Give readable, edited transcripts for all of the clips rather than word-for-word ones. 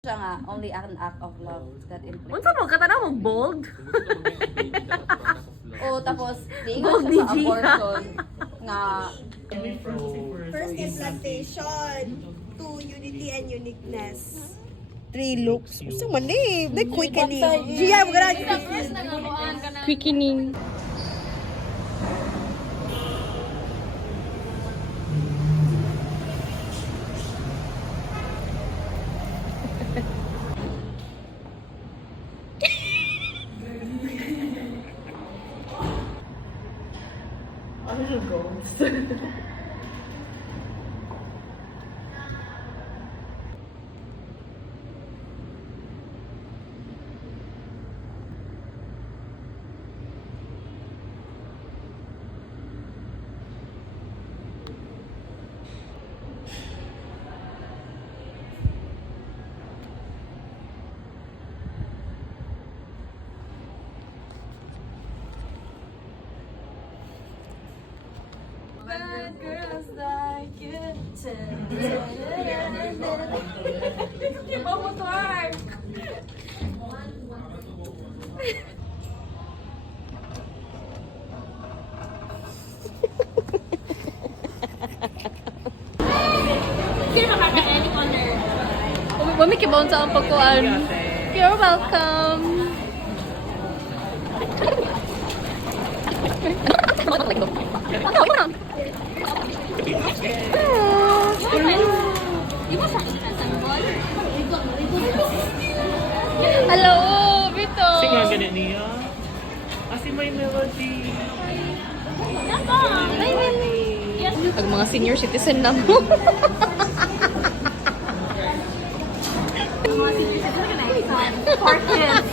Siya nga, only an act of love that implies. Unsa mo katanaw mo bold? O tapos, di nga Bold siya sa ni Gia. abortion nga First, implantation. 2, unity and uniqueness. 3, looks. Gusto man eh. May quickening. Gia, magana. Quickening. Bad girls like you. Di ba mo twerk? Kaya makakain ko na. Bumikibon sa ang pagkuan. You're welcome. Hello, Vito. Sing nga ganit niya. Kasi may melody. Ang mga senior citizen na mo. For kids.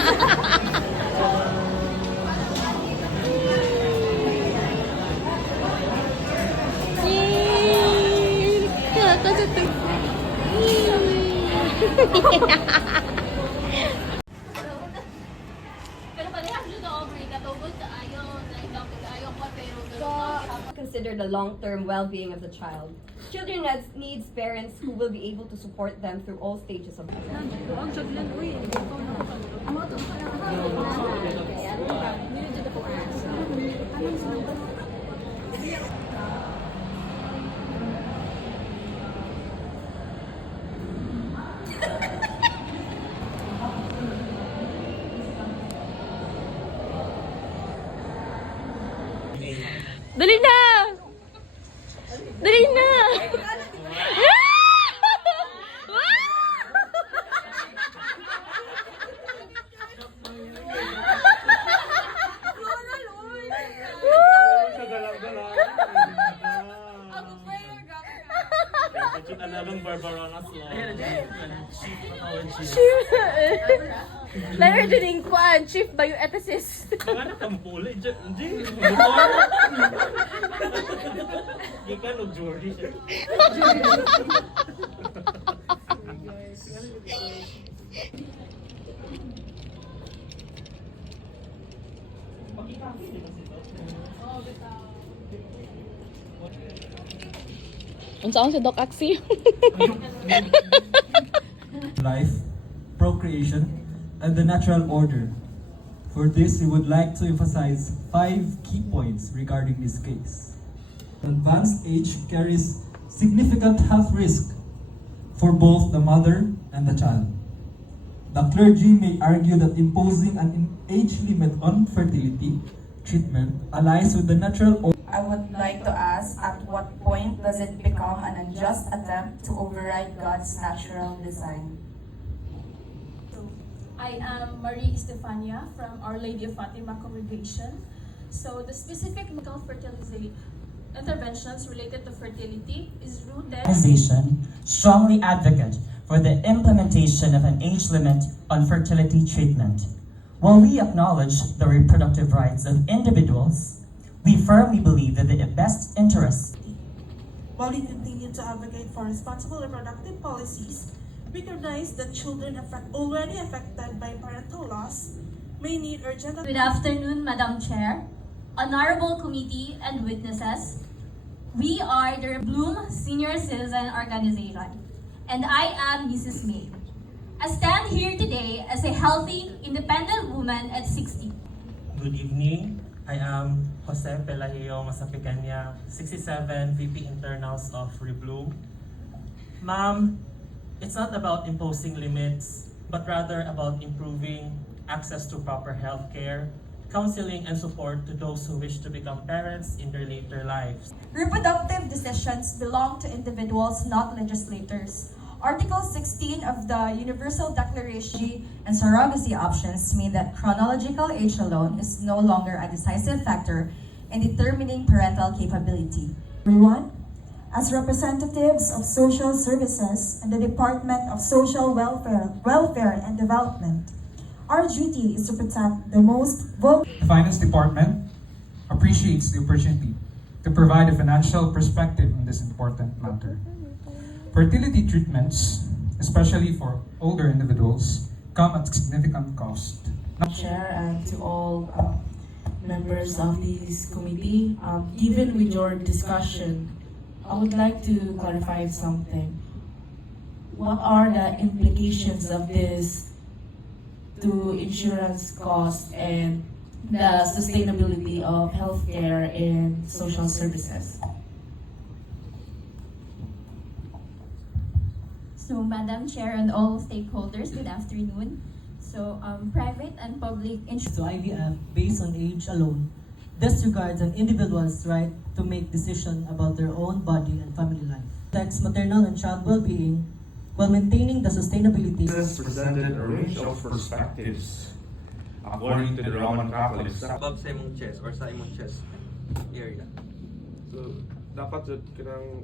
Yay! Nakakatutok. Pero parehas dito over katugod sa ayaw na ikaw ayaw ko pero Consider the long-term well-being of the child. Children needs parents who will be able to support them through all stages of life. Dali na! Dali na! Kagalaw-galaw. Pagkakit analang Barbara Slow. Later din yung kuan, chief bioethicist. Mga nakampuli. Hindi. Motor. Ika no Jordy. Unsa si Doc Axie? Life, procreation, and the natural order. For this, we would like to emphasize 5 key points regarding this case. Advanced age carries significant health risk for both the mother and the child. The clergy may argue that imposing an age limit on fertility treatment aligns with the natural order. I would like to ask, at what point does it become an unjust attempt to override God's natural design? I am Marie Estefania from Our Lady of Fatima Congregation. So the specific medical fertility interventions related to fertility is rooted Organization strongly advocate for the implementation of an age limit on fertility treatment. While we acknowledge the reproductive rights of individuals, we firmly believe that the best interests. While we continue to advocate for responsible reproductive policies, recognize that children already affected by parental loss may need urgent. Good afternoon, Madam Chair, Honorable Committee, and witnesses. We are the Bloom Senior Citizen Organization, and I am Mrs. May. I stand here today as a healthy, independent woman at 60. Good evening. I am Jose Pelahio Masapicanya, 67, VP Internals of Rebloom. Ma'am, it's not about imposing limits, but rather about improving access to proper health care, counseling, and support to those who wish to become parents in their later lives. Reproductive decisions belong to individuals, not legislators. Article 16 of the Universal Declaration and surrogacy options mean that chronological age alone is no longer a decisive factor in determining parental capability. Everyone, as representatives of social services and the Department of Social Welfare and Development, our duty is to protect the most vulnerable. The Finance Department appreciates the opportunity to provide a financial perspective on this important matter. Fertility treatments, especially for older individuals, come at significant cost. Chair and to all members of this committee, given with your discussion, I would like to clarify something. What are the implications of this to insurance costs and the sustainability of healthcare and social services? So, Madam Chair and all stakeholders, good afternoon. So, private and public insurance. So IVF, based on age alone, disregards an individual's right to make decisions about their own body and family life. Protects maternal and child well-being while maintaining the sustainability. This presented a range of perspectives according to the Roman Catholics. Above sa imong chest or sa imong chest area. So, dapat jud kanang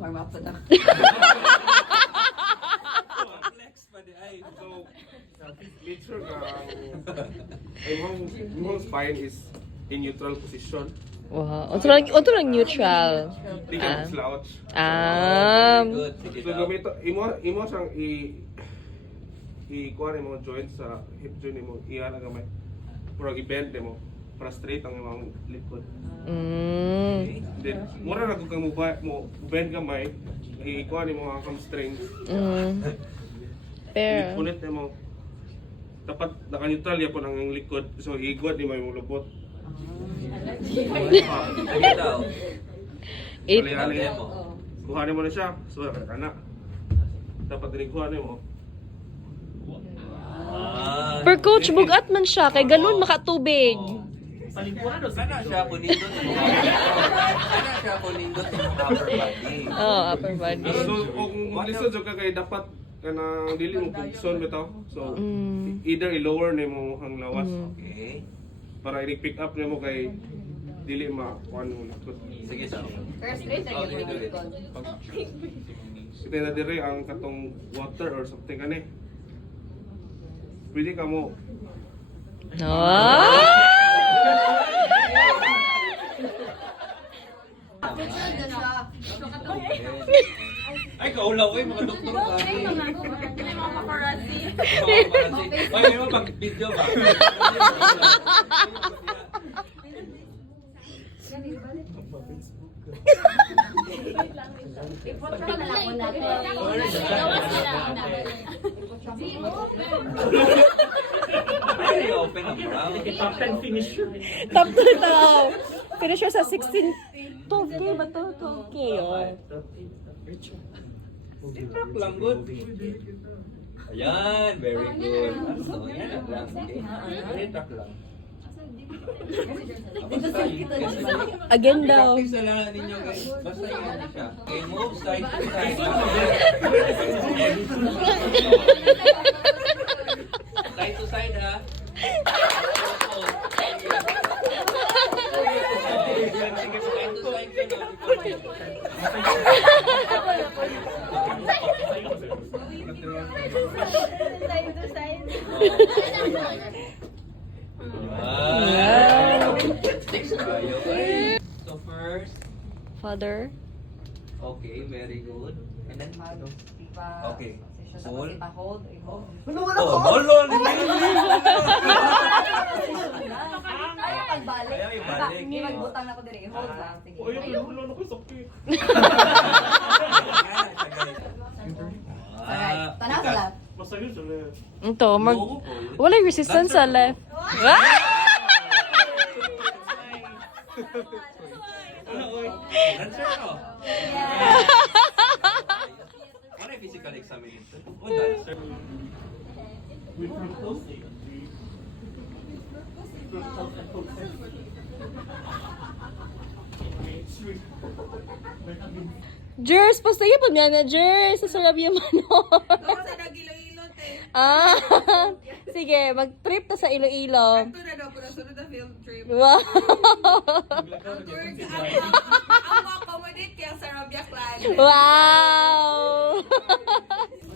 Warm up to the Flex pa di ay. so make sure imong spine is in neutral position. Wow. Unto lang neutral. Di ka slouch. Good. So gamito imo siyang kuha mo joint sa hip joint mo iya na gamay. Pero i-bend mo para straight ang imong likod. Then mura na kung mo bend gamay, ikuha mo ang hamstrings. Pero Punit mo. Dapat naka-neutral yapon ang likod. So igwad ni mo yung lupot. Daw. Ali-ali mo. Kuhanin mo na siya. So kana. Dapat dinikuha mo. per coach bugat man siya kay galon makatubig. Palingkuran sana siya kunindot. Sana siya kunindot sa upper body. Oh, upper body. So kung lisod ka kay dapat kanang dili mo pugson bitaw. So either i-lower nimo ang lawas. Okay. Para i-pick up nimo kay dili ma-kuan mo likod. Sige sa. first rate na Okay, do it. Kita na dire ang katong water or something kani. Pwede ka mo. Ay, kaulaw eh, mga doktor ka. May mga paparazzi. Ay, may mga pag-video ba? Ay, open up now. Top 10 finisher. Top 2 daw. Finisher sa 16 12K ba to? 12K oh. Track lang, good. Ayan, very good. So, yan lang. Okay, track lang. Again daw. I-practice na lang ninyo guys. Basta yan siya. Okay, move side to side. Side to side ha. Sige, side to side ka na. Side to side. So first, Father. okay, very good. And then mano. Okay. Hold. Hold. Oh, bolo. Ayaw pagbalik. Ayaw ibalik. Hindi magbutang na ko dire. Hold lang. Sige. Ayun, ko sakit. Alright. Tanaw sa lap. Basta yun sa left. Ito, walang resistance sa left. Dancer ako. Ano yung physical examination? O, dancer. With fructose, eh. Jers, basta yun pag nga na, Jers. Sasarap yung manok. Ah, sige, mag-trip ta sa Iloilo. Ito na daw ko na sunod na field trip. Wow. Ang accommodate kaya sa Rabia Clan. Wow.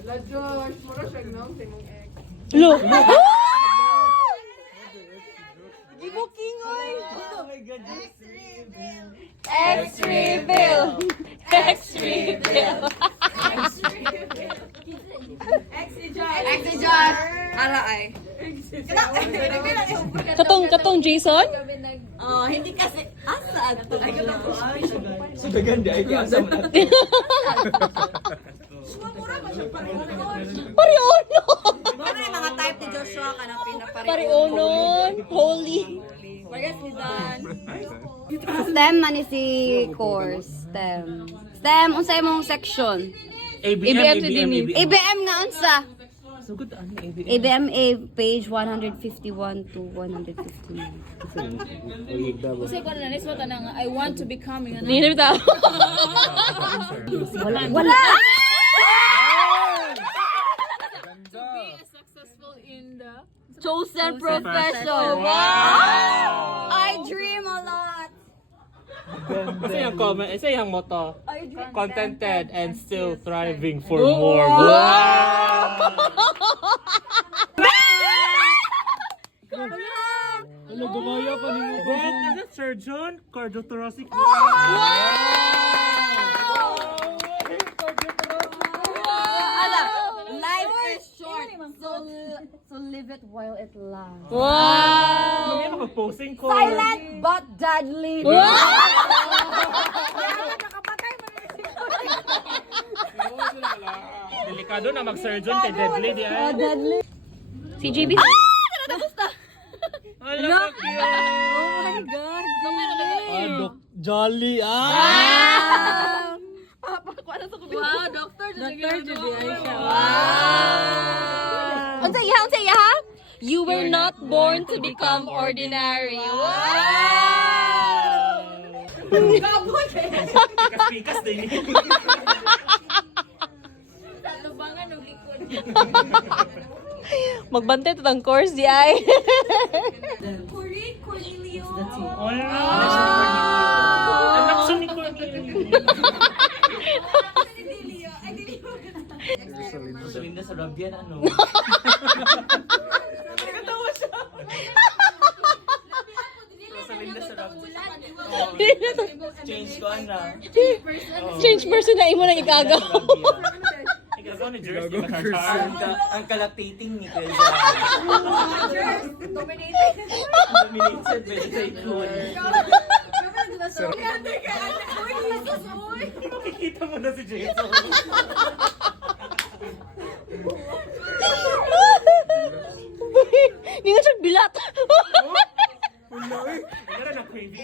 Wala, Josh. Mura siya gnong sa imong ex. Look. Gibuking, oy. Oh my God, X-Reveal. X-Reveal. Exi Josh. Ara ay. Katong Jason? Oh, hindi kasi asa ato. So, ganda, ay asa mo natin. Pariono. Ano yung mga type ni Joshua ka ng Parionon. Holy. Parehas ni Dan. STEM man ni si course. STEM, unsay mong section? ABM to Dini. ABM nga unsa? So good, ano ABM? ABM page 151 to 159. Kasi ko na next mata nang I want to become yung Hindi na bitaw. Wala. to be successful in the Chosen profession. Wow! I dream a lot. Isa yung comment, isa yung motto. I dream Contented and still thriving for more. Wow! Ano, gumaya pa ni mo. What is it, surgeon? Cardiothoracic. Life is short, so live it while it lasts. Wow. Ano yung posing ko? Silent but deadly. Delikado na mag-surgeon kay Deadly di ay. Deadly. Si JB. Hala ka cute. Oh my God. Jolly, wow, doctor Dr. Judy Aisha. Wow. Unsa iha? You were not born to become ordinary. Wow. Pikas-pikas din. Tubangan ng likod. Magbantay tatang course di ay. Cornelio. Anak sa ni Cornelio. Sabihin na sa Rabia na ano. Sabihin na sa Rabia. Change ko na. Change person na imo nang igagaw. Igagaw ni Jersey makakar. Ang kalapitating ni Kuya. Dominated. Dominated vegetation. Makikita mo na si Jason. Hindi nga siya bilat. Wala na crazy.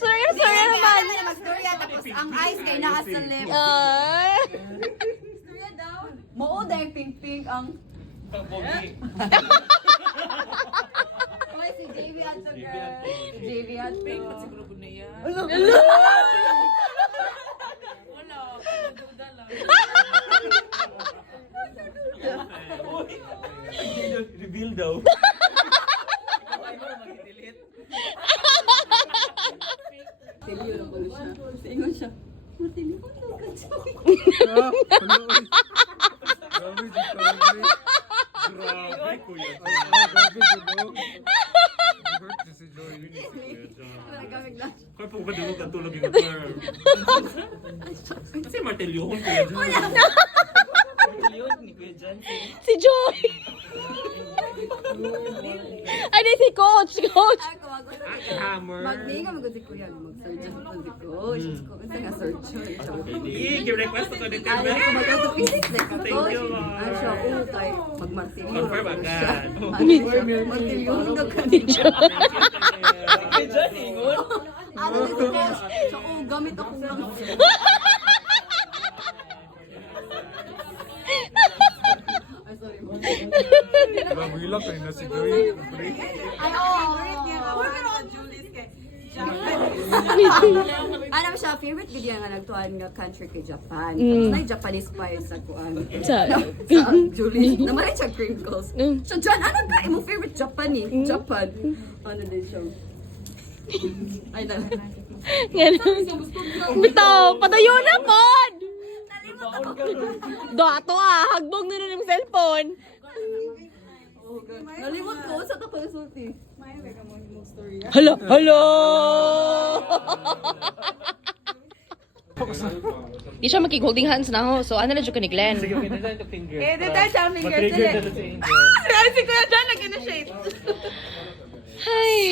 Sorry naman. Magstorya tapos ang eyes kay naa sa lip. Ay. Mao dai pink ang Pagbogi. Oy, si JV ato girl. JV ato. Siguro ko na yan. Wala. Duda lang. Reveal daw. Ingon siya. Grabe, kuya. Kaya po ka dito katulog yung term. Kasi martilyo ko kuya John. Yun ni Kuya John. Si Joy. Ay, di si Coach! Coach! Hammer. Magninga magod si Kuya, mag-surgeon ko si Coach. Kasi nga surgeon. Give request ko dito. Ay, ako mag-go to physics na ka, Thank Coach. you, ma'am. Ay, siya, kay magmatilyo. Confirm agad. Matilyo na kanina. Ano ni si Coach? Siya, gamit ako lang. Ay, sorry. Babila kayo na si Joy. Ay, oo. Alam siya, favorite video nga nagtuan nga country kay Japan. Tapos na Japanese spice sa kuan. Sa Julie, naman siya crinkles. So, John, ano ka? Imo favorite Japan eh? Japan. Ano din siya? Ay, na. Bitaw, padayo na pod! Dato hagbog na ng cellphone. Nalimot ko, sa ito ko sulti. Hala, hala! Di siya makig-holding hands na ho. So, ano na dyan ka ni Glenn? Sige, okay na tayo finger. Eh, dito tayo sa finger. Matrigger na sa inyo. Ah, si Kuya John, nag-initiate. Ay.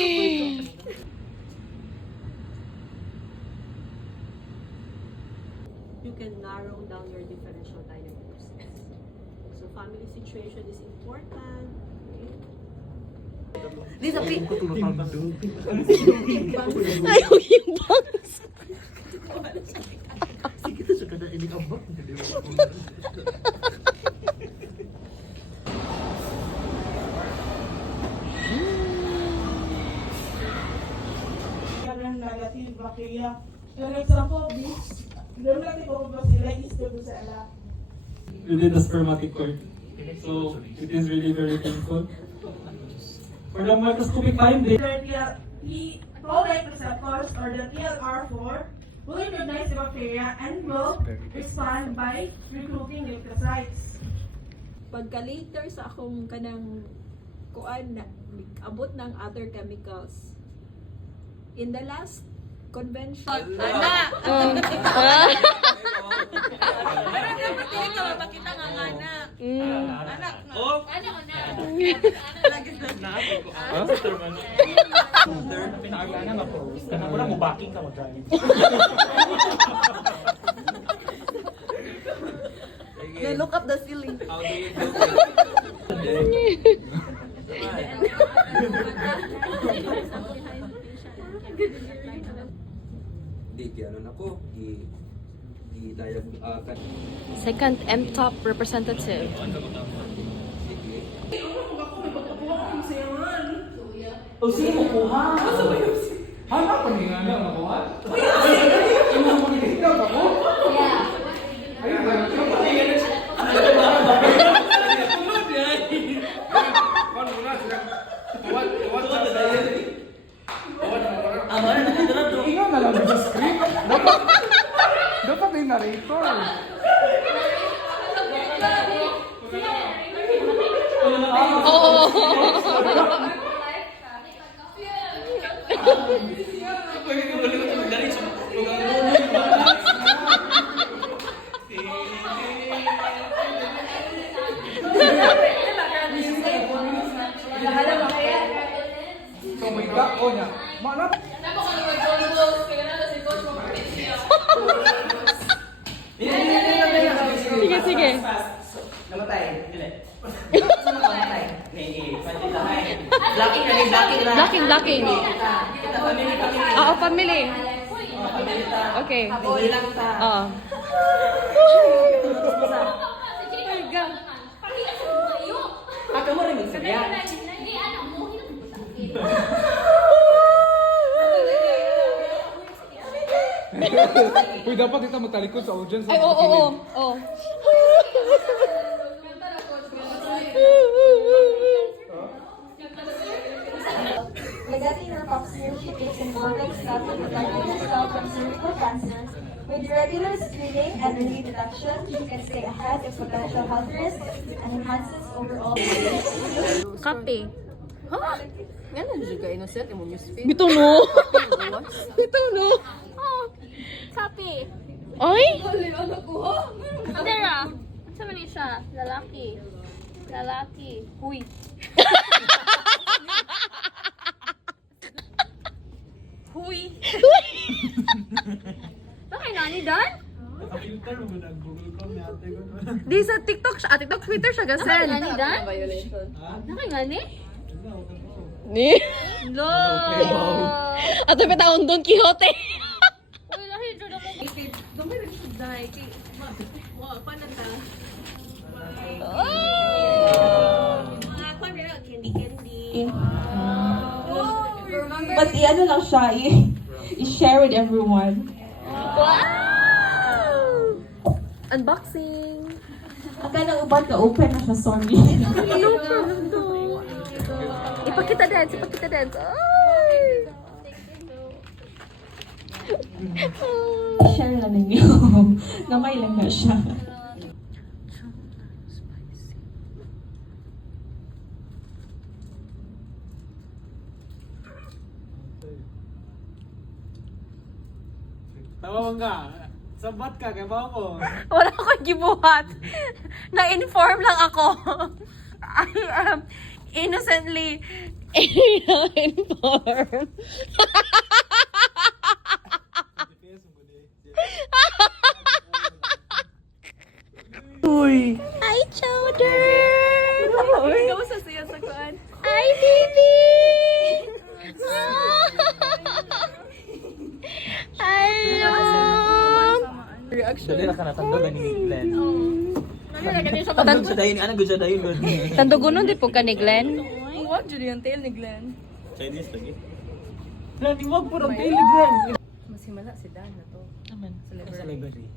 You can narrow down your differential diagnosis. So family situation is important. Di sa pi... Ayaw yung bangs. Sige, ito siya ka na inigabak. Negative bacteria. For example, this negative bacteria is due to Within the spermatic cord. So it is really very painful. For the microscopic finding, the folate receptors or the TLR4 will recognize the bacteria and will respond by recruiting lymphocytes. Pagka later sa akong kanang kuan na abot ng other chemicals. In the last convention, Ana! Oh! Pinakagana nga po. Kanang wala mo backing ka mag-drive. They look up the ceiling. How do you do Di ano na ko, Second M-Top representative. O sino mo kuha? Hala pa niya nga ang makuha? Imo mo kinita ba ko? Ayun ba? Ingat na lang sa script. Dapat yung narrator. Sige, sige. Blocking. Oo, family. Okay. Oo. Ako mo rin magsabihan. Uy, dapat kita magtalikod sa audience. Ay, oo. Legacy neurotoxicity takes important steps in protecting yourself from cervical cancer. With regular screening and early detection, you can stay ahead of potential health risks and enhances overall Kape. Ngayon juga innocent yung newsfeed. Bitaw no. Bitaw no. Kape. Ay? Ano ko? Tara. Sa man siya? Lalaki. Uy. Bakit nani Dan? Nakafilter mo na Google Chrome ni ate ko. Di sa TikTok siya, TikTok, Twitter siya Bakit gasen. nani Dan? Bakit nani? Ni. Lo. Ato pa taon Don Quixote. Uy, lahi jud ako. Dumi rin siya dahil. Wow, paano ta? Mga kwan rin, candy. But ano lang siya, i-share with everyone. Wow! Unboxing. Ang kanang uban ka, open na siya, sorry. No problem to. Ipakita dance, ipakita dance. Ay! I-share lang ninyo. Namay lang na siya. Tawag ka. Sabat ka, kaya ba ako? Wala akong gibuhat. Na-inform lang ako. I am innocently informed. Uy! Hi, Chowder! Ikaw sa siya sa kuan. Hi, baby! Hi, Mom! Dali na ka natandog ni Glenn. Tan- Sa dahin, ano gusto dahin doon? Tandugunon di po ka ni Glenn. Huwag dyan yung tail ni Glenn. Chinese lagi. Glenn, iwag po ng tail, Glenn. Mas himala si Dan na to. Amen. Sa library.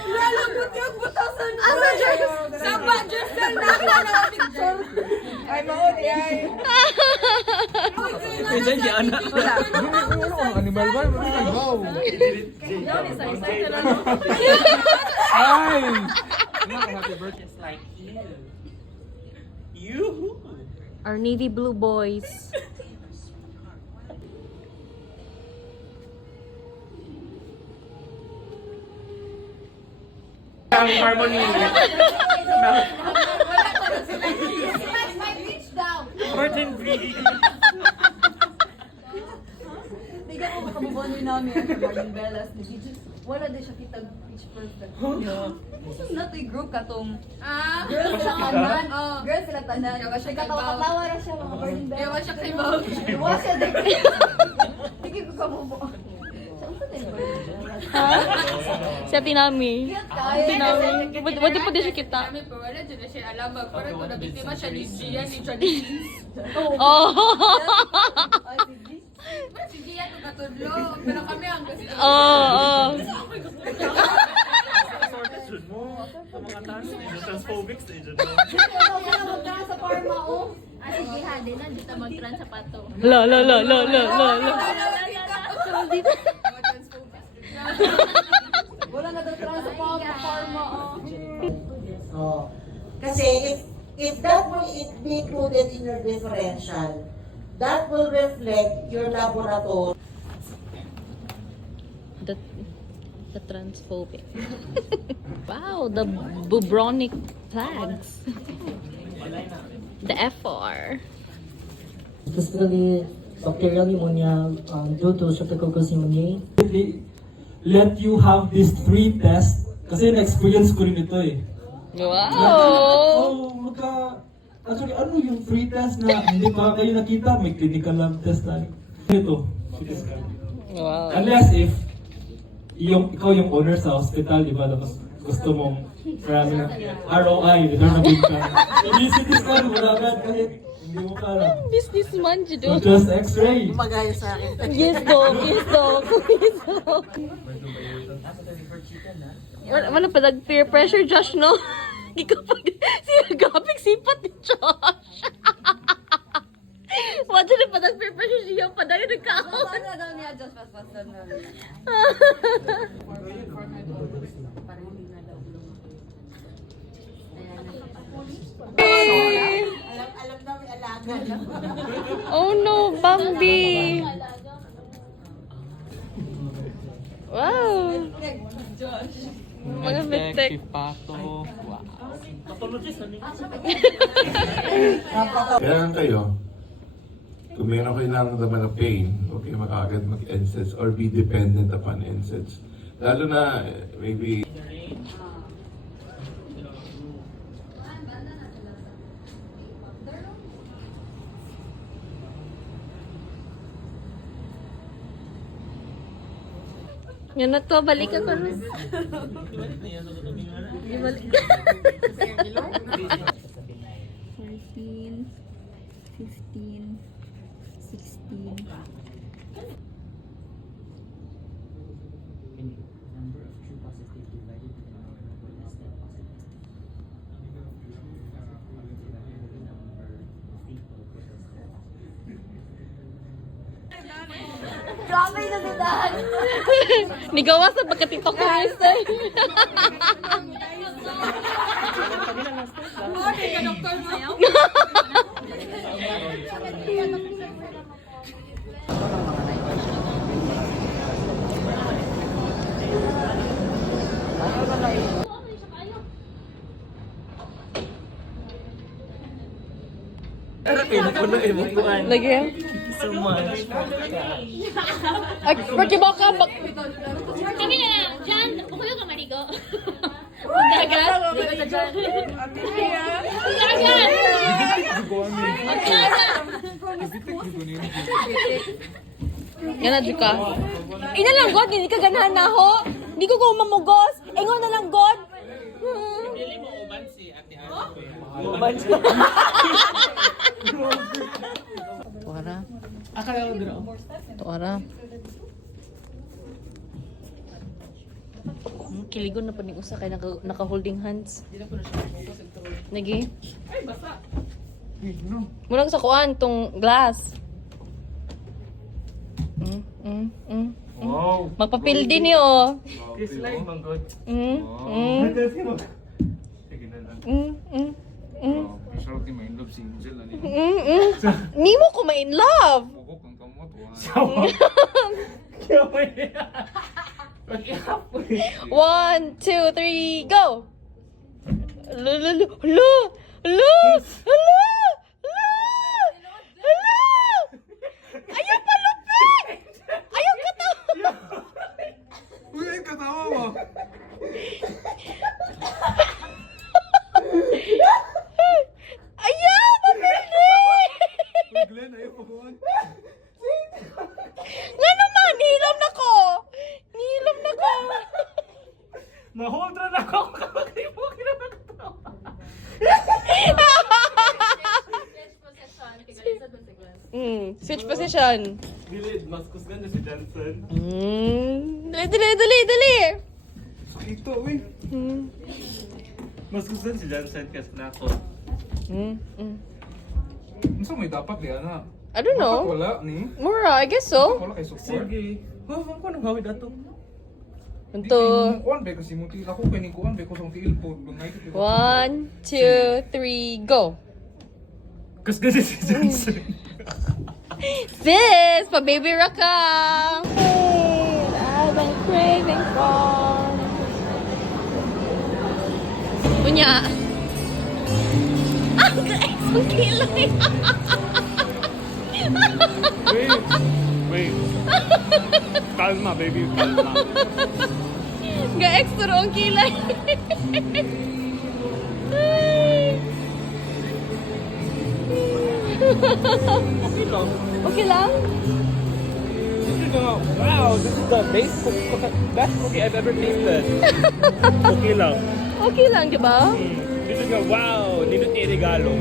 Lalabot yung butasan ko. Asa dyan? Saba dyan sa na picture. Ay, maot ay. Pwede niya, anak. Animal ba? Wow! Ay! Happy birthday. Just like you. You? Our navy blue boys. Ang harmony. Martin Bree. Tiga ko makabubuan din namin ang Martin Bellas. Wala din siya kita pitch perfect. Ito na to yung group katong girls sila tanan. Girls sila tanan. Siya katawa-katawa na siya mga Martin Bellas. Ewan siya kay Bao. Ewan siya din. Tigil ko kamubuan. Si Ate Nami. Ate Nami. Wadi po din siya kita. Kami po, wala dyan na siya alam. Parang kung nabiktima siya ni Gia, ni Janice. Oh. Si Gia ito katudlo. Pero kami ang kasi. Oh. Sorted mo. Ang mga transphobic stage mo. Sa parma, oh. Si Gia, din na, dito mag-trans sa pato. La. Wala na daw trans sa parma. Oh. Kasi if that will be included in your differential, that will reflect your laboratory. The transphobic. Wow, the bubonic plagues. The FR. Specifically, bacterial pneumonia due to Streptococcus pneumoniae. Let you have these 3 tests kasi na-experience ko rin ito eh. Wow! Actually, ano yung 3 test na hindi pa kayo nakita? May clinical lab test na. Ito. Wow. Unless if ikaw yung owner sa hospital, di ba? Tapos gusto mong marami na ROI, return of income. Hindi CT scan, wala agad kahit hindi mo para. Businessman, So Judo. just x-ray. Magaya sa akin. Yes, dog. Wala pa nag-peer pressure, Josh, no? Ikaw pag sinagapig sipat ni Josh. dyan pa nag-prepare siya pa dahil nagkaon. Sana daw niya just pas-pasan na. Alam na may alaga na. Oh no, Bambi! Wow! Mga bitek. Pato. Kaya lang kayo, kung meron kayo nararamdaman na pain, huwag kayo makagad mag-NSAIDs or be dependent upon NSAIDs. Lalo na, maybe, Yan na to, balik ako na. Balik. 14, 15, 16. Number of true positive divided by the number of less than positive. Grabe na bidahan. Nigawa sa pagkatitok ko mister. Okay, ka doktor mo. Lagi? So much. Ay, pagkibaw ka. Kami na lang. Jan, bukuyo ka marigo. Dagat? Yan na, ka. Ina lang, God. Hindi ka ganahan na ako. Hindi ko mamugos. Ingon na lang, God. Pili mo uban si Ate Ate. Uban siya. Tuara. Akala ko dito. Tuara. Kiligon na pa ni usa kay naka-holding hands. Lagi? Ay, basa. Muna sa kuan tong glass. Wow. Magpapil din yo. Kiss like manggod. Sige na lang. Masarap ni Mind Love si Angel. Nimo ko ma in love. Bukok ang kamot. Kaya pa niya. 1, 2, 3, go! Hello! Hello! Hello! Hello! Hello! Ayaw palupit! Ayaw katawa! Uy, ay katawa mo! Ayaw! Mabili! Uy, Glenn, ayaw pa buwan. Nga naman! Nihilom na ko! Nihilom na ko! Ma-hold na ako kapag mo kinakatawa. Switch position. Bilid, mas kusgan na si Johnson. Dali! Sakito, uy. Mas kusgan si Johnson kasi na ako. Masa may dapat di, ana? I don't know. Dapat wala ni? Mura, I guess so. Wala kay support. Sige. Huwag ko nang gawin ato. Ito. Kuan ba kasi mo tila ko kay kuan ba ko sa tiilpod bangay ko. 1, 2, 3, go! Kusgan si Johnson. Sis! Pa-baby rock ka! Hey, I've been craving for... Punya! Ang ka-ex ang kilay! Wait. Kalma, baby, kalma. Ga-ex turo ang kilay! Okay lang. Okay lang? Wow, this is the best cookie I've ever tasted. Okay lang. Okay lang, di ba? This is nga, wow, nindot ni regalo.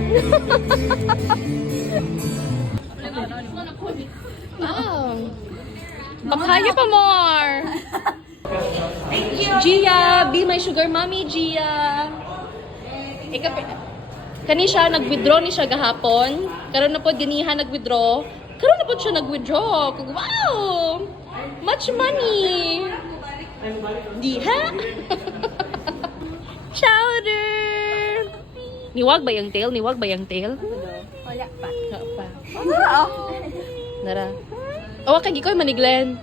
Wow! Makaya pa more! Thank you! Gia! Be my sugar mommy, Gia! Kani siya, nag-withdraw ni siya gahapon. Karon na po, ganihan nag-withdraw. Karon na po siya nag-withdraw. Wow! Much money! Diha? Chowder! Niwag ba yung tail? Niwag ba yung tail? Wala pa. Nara. Awa kay gikoy maniglen.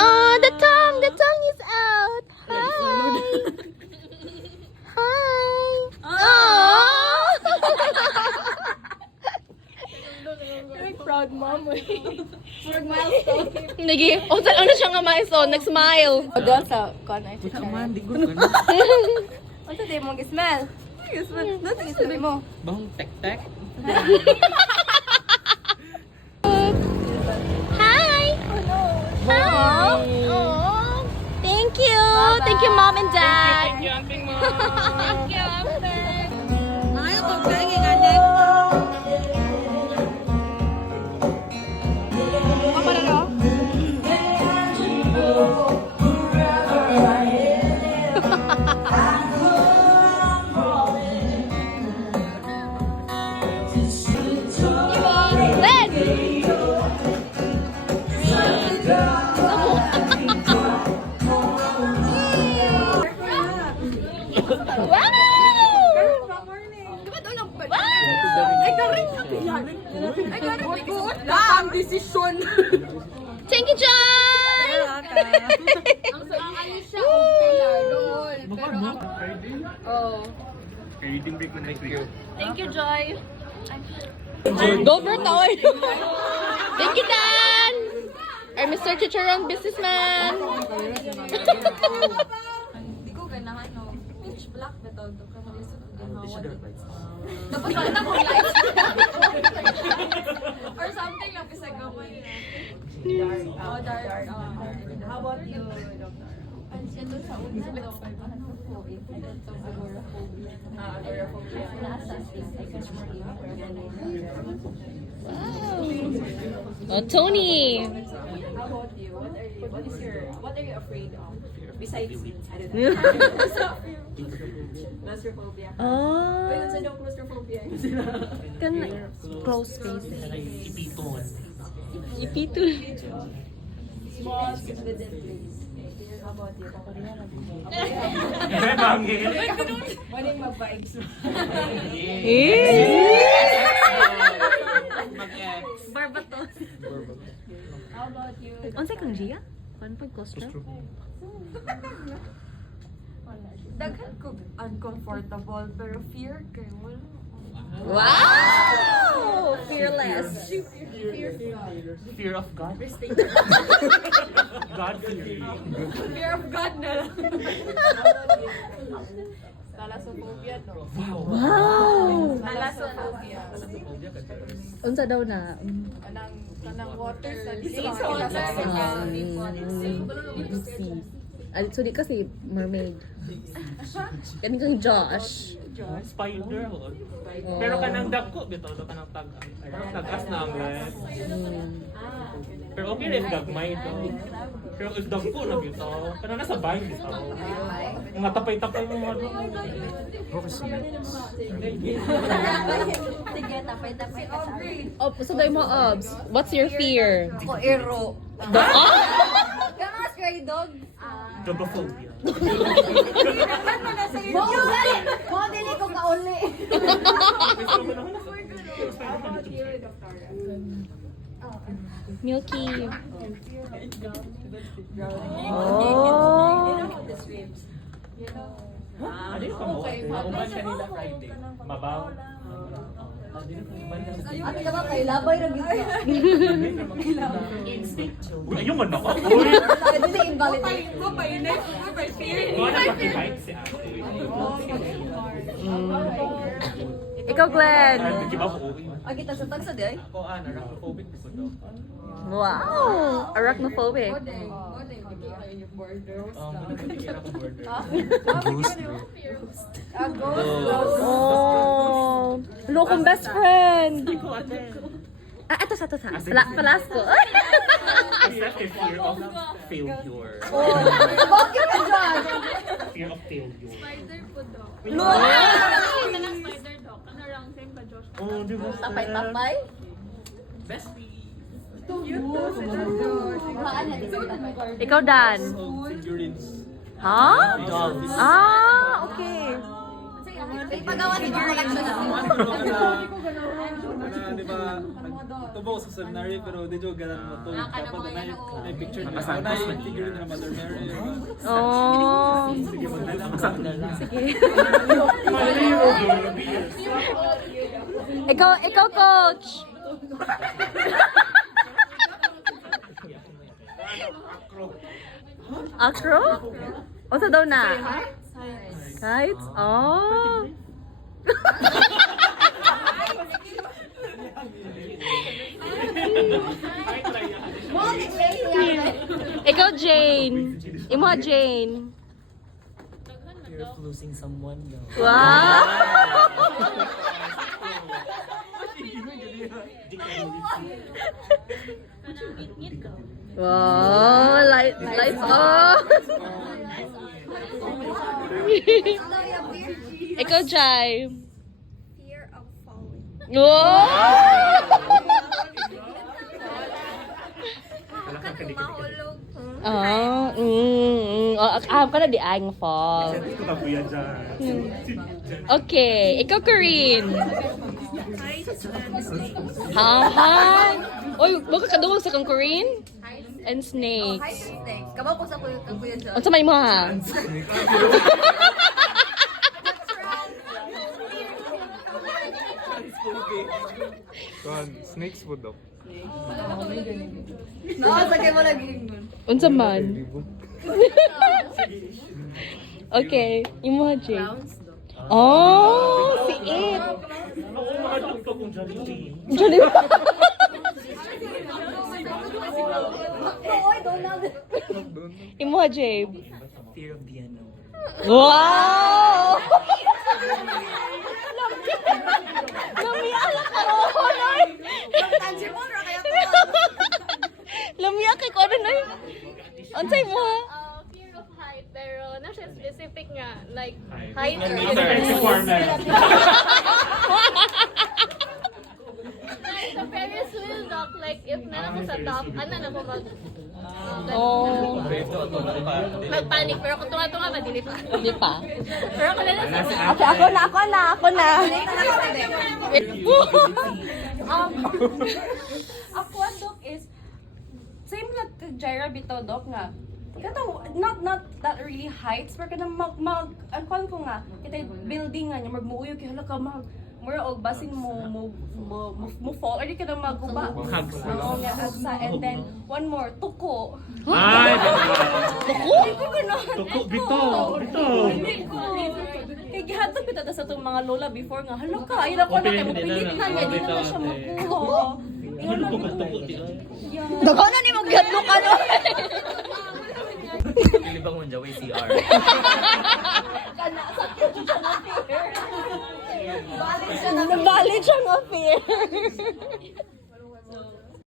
Oh, the tongue is out. Hi. Hi. Oh. Proud mom. Proud milestone. Nagi, ano siya nga milestone? Nag-smile. Doon sa corner. Man, di good ka na. Ano sa mong smell? Smell. Nothing smell mo. Bahong tek-tek. Hi. Hi. Oh. Thank you. Bye-bye. Thank you, Mom and Dad. Thank you, Auntie Mom. Thank you, Auntie. Ayaw kong banging, anik. Decision. Thank you, John! Ang alis siya, pillar. Pero oh. Reading break man like you. Thank you, Joy. Dover Tower. Thank you, Dan! Or Mr. Chicharon, businessman. Hindi ko ganahan, no. Pitch black na to. Dapat wala na kong lights. Or something lang, bisa gamay na. Dark. How about you, Doctor? Ito sa una, Doctor. Ano po? Ito agoraphobia. Agoraphobia. Na-assassin. I catch more Wow. Oh, Tony. How about you? What are you afraid of? Besides, I don't know. Claustrophobia. Oh. Wait, what's yung claustrophobia? Can close space. Ipiton. Ipiton. Small, within place. How about you? Morning mag-vibes. Barbatos. How about you? Unsay kang Gia? Kan pag claustro? Daghan ko uncomfortable pero fear kay wala. Wow! Fearless. Fear of God? God fear. Fear of God na lang. Thalassophobia, no? Wow! Thalassophobia. Unsa daw na? Kanang water sa Deep sea. So di kasi mermaid. Kani kang Josh. Spider. Pero kanang dagko bitaw do kanang tagas na ang guys. Pero okay rin gagmay to. Pero is dagko na bitaw. Pero nasa bahay bitaw. Mga tapay-tapay mo ano. Sige, tapay-tapay ka sa akin. Oh, so dai mo obs. What's your fear? Ako, ero. Kaya mga stray dog. Dogophobia. Mga dili ko kauli. Milky. Ano yung kamo? Uban kanila Friday. Mabaw. Ano ka ba kay labay ra gyud ka? Uy, ayun man ako. Dili invalidate. Wala pakibike si ate. Ikaw, Glenn. Ay, di ba po? Ay kita sa tagsa di ay. Ako arachnophobic ko to. Wow! Arachnophobic. Oh! Lokong best friend! Ito sa. Palasco. Is that a fear of failure? Bakit ka dyan? Fear of failure. Spider po daw. Wow! Ito ng spider daw. Ano lang, same ba, Josh? Oh, di ba? Tapay-tapay? Ikaw, Dan. Figurines. Ha? Ah, okay. Pagawa ni mga collection na. Di ba, tubo ko sa seminary pero di ko ganun mo to. Dapat na yung picture niya. Na yung figurine na Mother Mary. Oh. Sige, magdala. Sige. Ikaw, coach. Acro? O sa daw na? Heights? Oh. Ikaw, Jane. Imo, Jane. Fear of losing someone. Wow! Wow, lights off. Ikaw, Jai. Fear of falling. Wow! Mahulog. Ka na di ang fall. Okay, ikaw, Corinne. Hahan. Oy, baka kadungog sa kang Corinne? And snakes. Snakes. Kabaw ko sa kuya dyan. Unsa may mo ha? Snakes po daw. Nakasagay mo naging nun. Unsa man? Okay, imo ha, Jay. Oh, si It. Jollibee. Imo ha, Jay. Fear of the unknown. Wow! Lamiya ka ko, Noy. Lamiya kay ko Noy. Unsay mo ha? Fear of height, pero na siya specific nga, like, height or sa Ferris wheel, doc, like, if na ako sa top, ano na ko mag... Oh. Magpanic, pero kung tunga-tunga ba, dili pa. Di pa. Pero ako na lang sa... Okay, ako na. Ako, Doc, is same na kay Jaira bitaw, Doc, nga kato not that really heights pero kada ang kwan ko nga kita building nga niya magmuuyo kay hala ka mura og basin mo fall or di ka na maguba. Oo nga sa and then one more tuko. Ay, Tuko bito. Kaya gihatag kita sa itong mga lola before nga hala ka ay na ko na kay mapilit na niya di na siya magkuha. Dako na ni mo gatlo ka no. Libang mo dyan, CR. Valid siya nga fear.